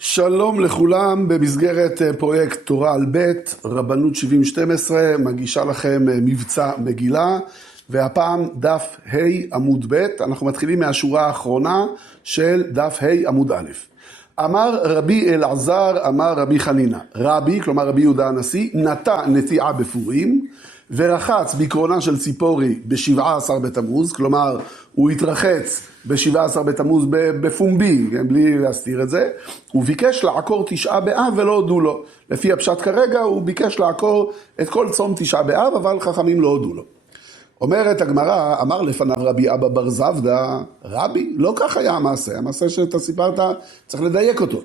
שלום לכולם, במסגרת פרויקט תורה על בית, רבנות 7012 מגישה לכם מבצע מגילה, והפעם דף ה' עמוד ב', אנחנו מתחילים מהשורה האחרונה של דף ה' עמוד א'. אמר רבי אלעזר, אמר רבי חנינה, רבי, כלומר רבי יהודה הנשיא, נטע נטיעה בפורים, ורחץ בקרונה של ציפורי ב-17 בתמוז, כלומר הוא התרחץ ב-17 בתמוז בפומבי, בלי להסתיר את זה, הוא ביקש לעקור תשעה באב ולא הודו לו. לפי הפשט כרגע הוא ביקש לעקור את כל צום תשעה באב, אבל חכמים לא הודו לו. אומרת הגמרא, אמר לפניו רבי אבא בר זבדא, רבי, לא כך היה המעשה, המעשה שאתה סיפרת צריך לדייק אותו.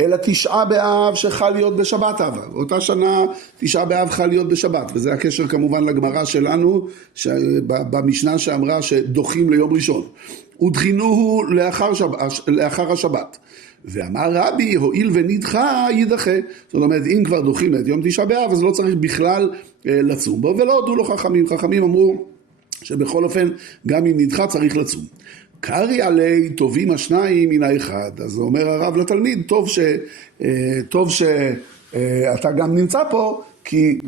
אלא תשעה באב שחל להיות בשבת אבל. אותה שנה תשעה באב חל להיות בשבת, וזה הקשר כמובן לגמרא שלנו, במשנה שאמרה שדוחים ליום ראשון. ודחינוהו לאחר השבת. ואמר רבי, הואיל ונדחה יידחה. זאת אומרת, אם כבר דוחים את יום תשעה באב, אז לא צריך בכלל לצום בו, ולא הודו לו חכמים. חכמים אמרו שבכל אופן, גם אם נדחה צריך לצום. קרי עלי טובים השניים מן האחד. אז אומר הרב לתלמיד, טוב שאתה גם נמצא פה, כי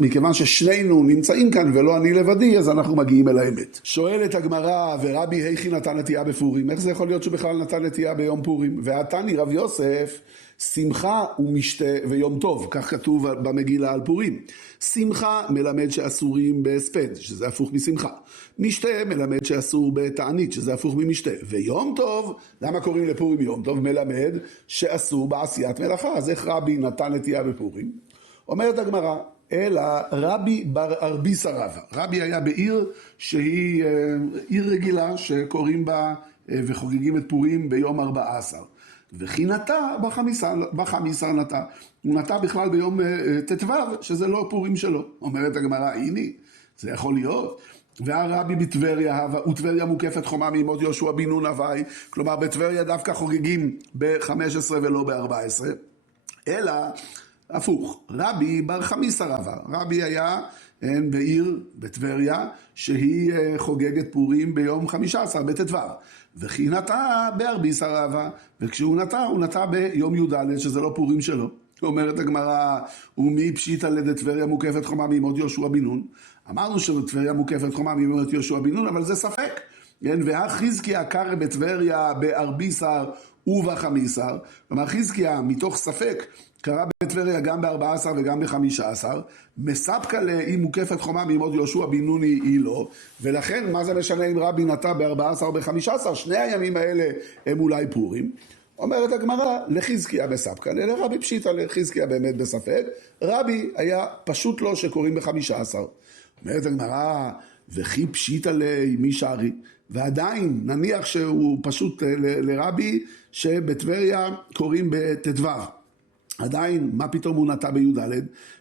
מכיוון ששנינו נמצאים כאן ולא אני לבדי, אז אנחנו מגיעים אל האמת. שואלת הגמרא, ורבי היכי נתן נטיעה בפורים, איך זה יכול להיות שבכלל נתן נטיעה ביום פורים? ועתני רב יוסף, שמחה ומשתה ויום טוב, כך כתוב במגילה על פורים. שמחה מלמד שאסורים בהספד, שזה הפוך משמחה. משתה מלמד שאסור בתענית, שזה הפוך ממשתה. ויום טוב, למה קוראים לפורים יום טוב? מלמד שאסור בעשיית מלאכה. אז איך רבי נתן נטיעה בפורים? אומרת הגמרא, אלא רבי בר ארביסא רבא. רבי היה בעיר שהיא עיר רגילה שקוראים בה וחוגגים את פורים ביום 14. וכי נטע בחמיסר נטע. הוא נטע בכלל ביום ט"ו, שזה לא פורים שלו. אומרת הגמרא, הנה, זה יכול להיות. והרבי בטבריה הווה, וטבריה מוקפת חומה מימות יהושע בן נון הווי, כלומר בטבריה דווקא חוגגים ב-15 ולא ב-14, אלא הפוך, רבי בר חמיסא רבא, רבי היה בעיר בטבריה שהיא חוגגת פורים ביום 15 בט"ו, וכי נטע בארביסא רבא, וכשהוא נטע ביום י"ד שזה לא פורים שלו. אומרת הגמרא, ומי פשיטא לדטבריה מוקפת חומה מימות יהושע בן נון? אמרנו שטבריה מוקפת חומה מימות יהושע בן נון, אבל זה ספק. והחזקיה קרא בטבריה בארביסר ובחמיסר. כלומר חזקיה מתוך ספק קרא בטבריה גם ב-14 וגם ב-15. מספקא אם מוקפת חומה מימות יהושע בן נון היא לא. ולכן מה זה משנה אם רבי נטע ב-14 או ב-15? שני הימים האלה הם אולי פורים. אומרת הגמרא, לחזקיה בספקא, לרבי פשיטא לחזקיה באמת בספק, רבי היה פשוט לא שקוראים ב-15. אומרת הגמרא, וכי פשיטא למי שערי, ועדיין נניח שהוא פשוט לרבי שבטבריה קוראים בט"ו. עדיין, מה פתאום הוא נטע בי"ד?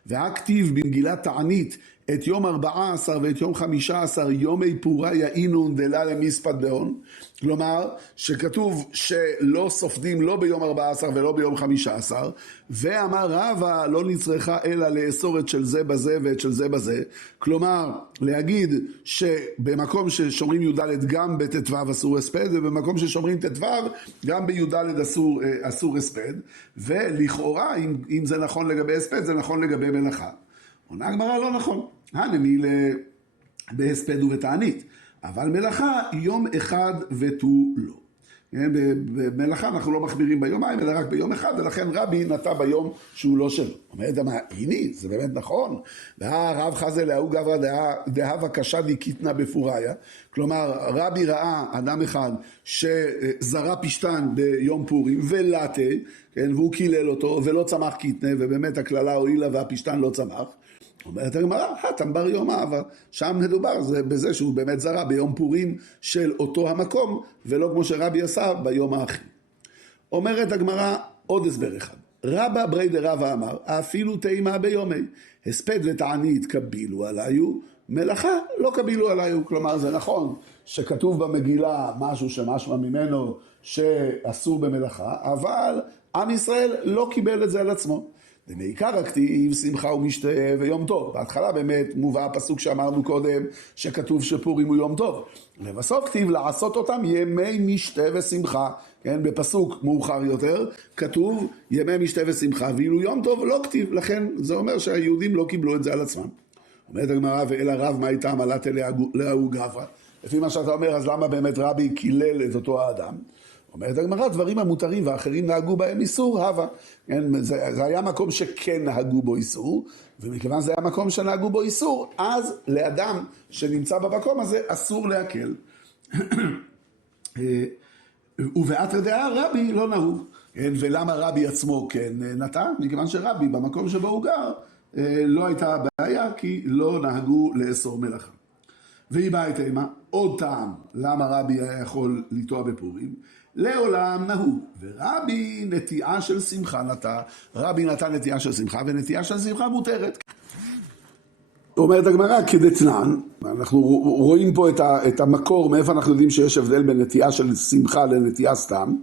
והכתיב במגילת תענית את יום 14 ואת יום 15 יומי פורה יעינון דלה למספד דאון. כלומר, שכתוב שלא סופדים לא ביום 14 ולא ביום 15, ואמר רבא לא נצרכה אלא לאסור את של זה בזה ואת של זה בזה. כלומר, להגיד שבמקום ששומרים י"ד גם בט"ו אסור הספד, ובמקום ששומרים ט"ו גם בי"ד אסור הספד, ולכאורה, אם זה נכון לגבי הספד, זה נכון לגבי מלאכה. עונה הגמרא לא נכון. הנמי בהספד ובתענית. אבל מלאכה יום אחד ותו לא. במלאכה אנחנו לא מחמירים ביומיים, אלא רק ביום אחד, ולכן רבי נטע ביום שהוא לא שלו. אומרת, הנה, זה באמת נכון. והרב חזה להוא גברא דהבה קשא דיקיתנא בפוריה. כלומר, רבי ראה אדם אחד שזרע פשתן ביום פורים ולטה, כן, והוא קילל אותו ולא צמח קיתנה, ובאמת הכללה הועילה והפשתן לא צמח. אומרת הגמרא, התם בר יום אהבה, שם מדובר בזה שהוא באמת זרע ביום פורים של אותו המקום, ולא כמו שרבי עשה ביום האחר. אומרת הגמרא עוד הסבר אחד, רבא ברי דרבא אמר, אפילו תימה ביומי, הספד ותענית קבילו עליו, מלאכה לא קבילו עליו. כלומר זה נכון שכתוב במגילה משהו שמשמע ממנו שאסור במלאכה, אבל עם ישראל לא קיבל את זה על עצמו. ומעיקר הכתיב שמחה ומשתה ויום טוב. בהתחלה באמת מובא הפסוק שאמרנו קודם שכתוב שפורים הוא יום טוב. לבסוף כתיב לעשות אותם ימי משתה ושמחה. כן, בפסוק מאוחר יותר, כתוב ימי משתה ושמחה, ואילו יום טוב לא כתיב, לכן זה אומר שהיהודים לא קיבלו את זה על עצמם. אומרת הגמרא, ואל הרב מה איתם עלת אליהו גברא. לפי מה שאתה אומר, אז למה באמת רבי קילל את אותו האדם? אומרת הגמרא, דברים המותרים ואחרים נהגו בהם איסור, הווה. כן, זה היה מקום שכן נהגו בו איסור, ומכיוון זה היה מקום שנהגו בו איסור, אז לאדם שנמצא במקום הזה אסור להקל. ובאתרא דעה רבי לא נהוג. ולמה רבי עצמו כן נתן? מכיוון שרבי במקום שבו הוא גר לא הייתה בעיה, כי לא נהגו לאסור מלאכה. והיא באה את אימה, עוד טעם למה רבי היה יכול לטוע בפורים, לעולם נהוג, ורבי נטיעה של שמחה נטע, רבי נתן נטיעה של שמחה, ונטיעה של שמחה מותרת. אומרת הגמרא, כדתנן, אנחנו רואים פה את המקור, מאיפה אנחנו יודעים שיש הבדל בין נטיעה של שמחה לנטיעה סתם.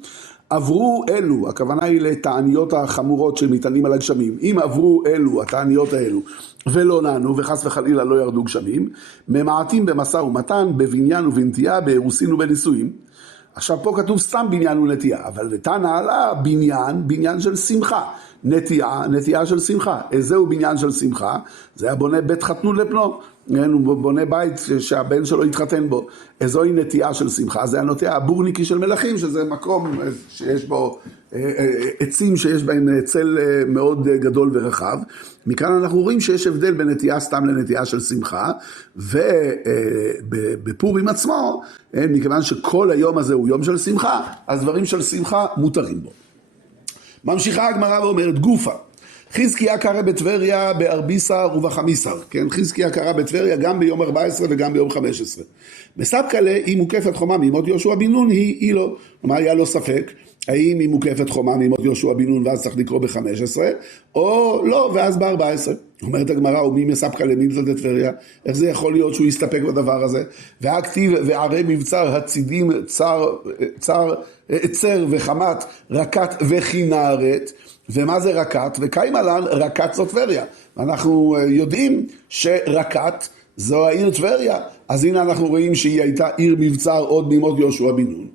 עברו אלו, הכוונה היא לתעניות החמורות שמטענים על הגשמים, אם עברו אלו, התעניות האלו, ולא נענו, וחס וחלילה לא ירדו גשמים, ממעטים במשא ומתן, בבניין ובנטייה, באירוסין ובנישואים. עכשיו פה כתוב סתם בניין ונטייה, אבל לתנא עלה בניין של שמחה, נטייה של שמחה. איזהו בניין של שמחה? זה היה בונה בית חתנו לבנו, הוא בונה בית שהבן שלו יתחתן בו. איזוהי נטייה של שמחה? זה הנוטע הבורניקי של מלכים, שזה מקום שיש בו עצים שיש בהם צל מאוד גדול ורחב. מכאן אנחנו רואים שיש הבדל בין נטייה סתם לנטייה של שמחה, ובפורים עצמו, מכיוון שכל היום הזה הוא יום של שמחה, אז דברים של שמחה מותרים בו. ממשיכה הגמרא ואומרת גופה, חזקיה קרא בטבריה בארביסר ובחמיסר, כן? חזקיה קרא בטבריה גם ביום 14 וגם ביום 15. מספקלה היא מוקפת חומה מימות יהושע בן נון, היא לא. כלומר היה לו ספק, האם היא מוקפת חומה מימות יהושע בן נון ואז צריך לקרוא ב-15, או לא, ואז ב-14. אומרת הגמרא, ומי מספקלה מילתא דטבריה? איך זה יכול להיות שהוא יסתפק בדבר הזה? והכתיב וערי מבצר הצידים צר וחמת רקת וכינרת. ומה זה רקת? וקיימה לן רקת זו טבריה. אנחנו יודעים שרקת זו העיר טבריה, אז הנה אנחנו רואים שהיא הייתה עיר מבצר עוד מימות יהושע בן נון.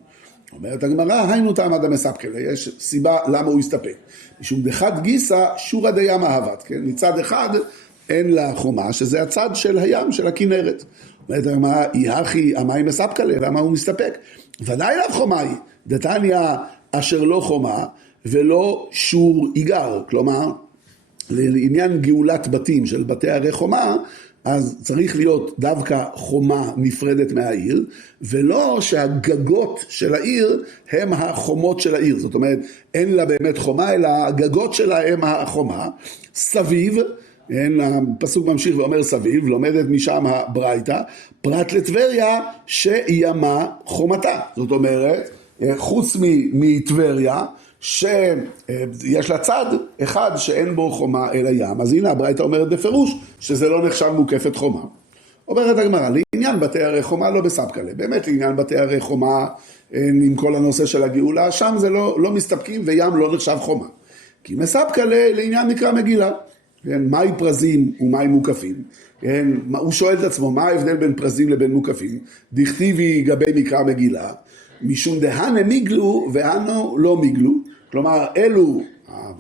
אומרת הגמרא, היינו תעמד המספקלה, יש סיבה למה הוא הסתפק. משום דחד גיסא שורא דים אהבת, כן? מצד אחד אין לה חומה, שזה הצד של הים, של הכנרת. אומרת הגמרא, יחי המים מספקלה, למה הוא מסתפק? ודאי לה חומה היא, דתניא אשר לא חומה, ולא שור איגר, כלומר, לעניין גאולת בתים של בתי הרי חומה, אז צריך להיות דווקא חומה נפרדת מהעיר, ולא שהגגות של העיר הם החומות של העיר, זאת אומרת, אין לה באמת חומה, אלא הגגות שלה הם החומה, סביב, הפסוק ממשיך ואומר סביב, לומדת משם הברייתא, פרט לטבריה שימה חומתה, זאת אומרת, חוץ מטבריה, שיש לה צד אחד שאין בו חומה אל הים, אז הנה הברייתא אומרת בפירוש שזה לא נחשב מוקפת חומה. אומרת הגמרא, לעניין בתי הרי חומה לא בספקלה, באמת לעניין בתי הרי חומה עם כל הנושא של הגאולה, שם זה לא מסתפקים וים לא נחשב חומה. כי מספקלה לעניין מקרא מגילה, כן, מהי פרזים ומהי מוקפים, כן, הוא שואל את עצמו מה ההבדל בין פרזים לבין מוקפים, דכתיבי גבי מקרא מגילה, משום דהנה מיגלו והנו לא מיגלו, כלומר אלו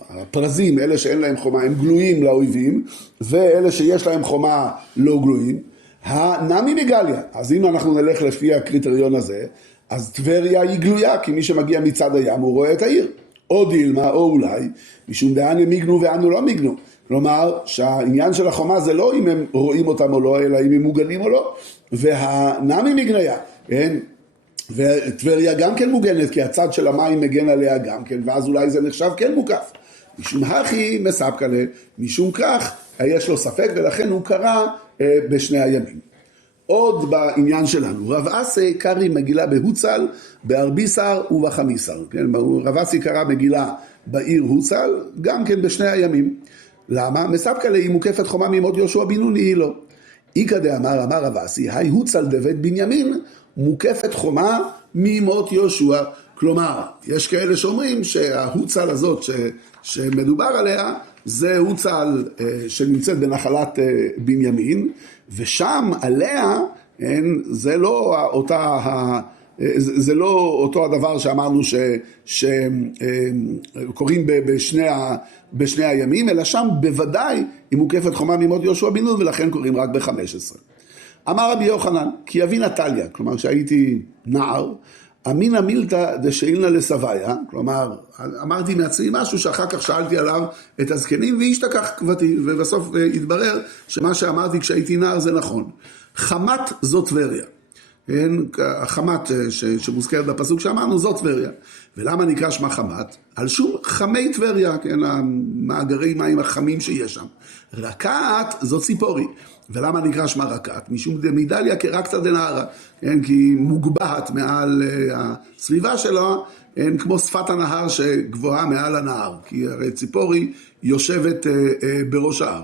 הפרזים, אלה שאין להם חומה הם גלויים לאויבים, ואלה שיש להם חומה לא גלויים, הנמי מגליה. אז אם אנחנו נלך לפי הקריטריון הזה, אז טבריה היא גלויה, כי מי שמגיע מצד הים הוא רואה את העיר, או דילמה או אולי, משום דהנה מיגלו והנו לא מיגלו, כלומר שהעניין של החומה זה לא אם הם רואים אותם או לא, אלא אם הם מוגנים או לא, והנמי מגניה, כן? וטבריה גם כן מוגנת, כי הצד של המים מגן עליה גם כן, ואז אולי זה נחשב כן מוקף. משום הכי מספקלה, משום כך יש לו ספק, ולכן הוא קרא בשני הימים. עוד בעניין שלנו, רב אסי קרא מגילה בהוצל, בארביסר ובחמיסר. כן? רב אסי קרא מגילה בעיר הוצל, גם כן בשני הימים. למה? מספקלה היא מוקפת חומה מימות יהושע בן נון, היא לא. איקא דאמר, אמר רב אסי, היי הוצל דבית בנימין, מוקפת חומה מימות יהושע. כלומר, יש כאלה שאומרים שההוצל הזאת שמדובר עליה, זה הוצל שנמצאת בנחלת בנימין, ושם עליה, זה לא אותה זה לא אותו הדבר שאמרנו שקוראים בשני הימים, אלא שם בוודאי היא מוקפת חומה מימות יהושע בן נון, ולכן קוראים רק ב-15. אמר רבי יוחנן, כי אבי נתליה, כלומר כשהייתי נער, אמינא מילתא דשאילנא לסביה, כלומר אמרתי מעצמי משהו שאחר כך שאלתי עליו את הזקנים והשתכח קבתי, ובסוף התברר שמה שאמרתי כשהייתי נער זה נכון. חמת זו טבריה. כן, החמת שמוזכרת בפסוק שאמרנו זו טבריה. ולמה נקרא שמה חמת? על שום חמי טבריה, כן, המאגרי מים החמים שיש שם. רקת זו ציפורי. ולמה נקרא שמה רקת? משום דמידליה כרקתא דנהרא, כן, כי היא מוגבהת מעל הסביבה שלה, כן, כמו שפת הנהר שגבוהה מעל הנהר, כי הרי ציפורי יושבת בראש ההר.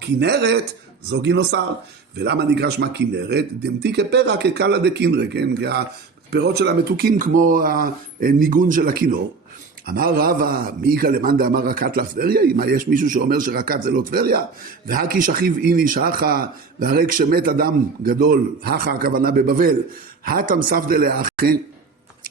כנרת זו גינוסר. ולמה נקרא שמה כנרת? דמתי כפרע כקלה דקינרה, כן, כי הפירות שלה מתוקים כמו הניגון של הכינור. אמר רבא, מיקה למאן דאמר רקת לטבריה? מה, יש מישהו שאומר שרקת זה לא טבריה? והקיש אחיו איניש הכה, והרי כשמת אדם גדול, הכה הכוונה בבבל, התם ספדה לאחי,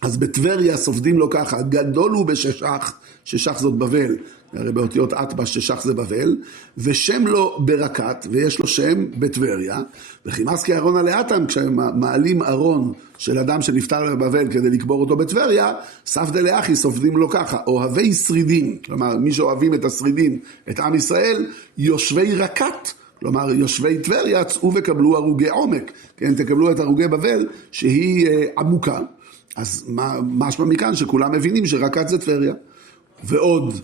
אז בטבריה סופדים לו ככה, גדול הוא בששך, ששך זאת בבל, הרי באותיות אטבע ששך זה בבל, ושם לו ברקת, ויש לו שם בטבריה, וכימסקי ארון עליאתם, כשהם מעלים ארון של אדם שנפטר בבבל כדי לקבור אותו בטבריה, ספדה לאחי סופדים לו ככה, אוהבי שרידים, כלומר מי שאוהבים את השרידים, את עם ישראל, יושבי רקת, כלומר יושבי טבריה, צאו וקבלו הרוגי עומק, כן, תקבלו את הרוגי בבל שהיא עמוקה, אז משמע מכאן שכולם מבינים שרקת זה טבריה. ועוד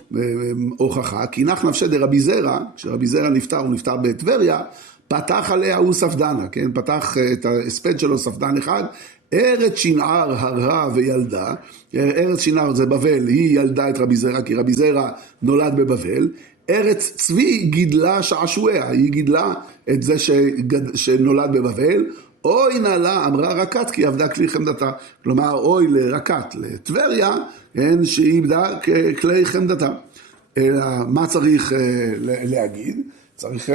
הוכחה, כי נח נפשי דרבי זרע, כשרבי זרע נפטר, הוא נפטר בטבריה, פתח עליה הוא ספדנה, כן? פתח את ההספד שלו ספדן אחד, ארץ שנער הרע וילדה, ארץ שנער זה בבל, היא ילדה את רבי זרע, כי רבי זרע נולד בבבל, ארץ צבי גידלה שעשועיה, היא גידלה את זה שנולד בבבל, אוי נעלה אמרה רקת כי עבדה כלי חמדתה, כלומר אוי לרקת, לטבריה, כן, שהיא עבדה כלי חמדתה. מה צריך להגיד? צריך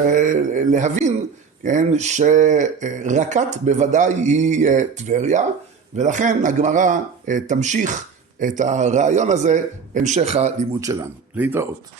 להבין, כן, שרקת בוודאי היא טבריה, ולכן הגמרא תמשיך את הרעיון הזה המשך הלימוד שלנו. להתראות.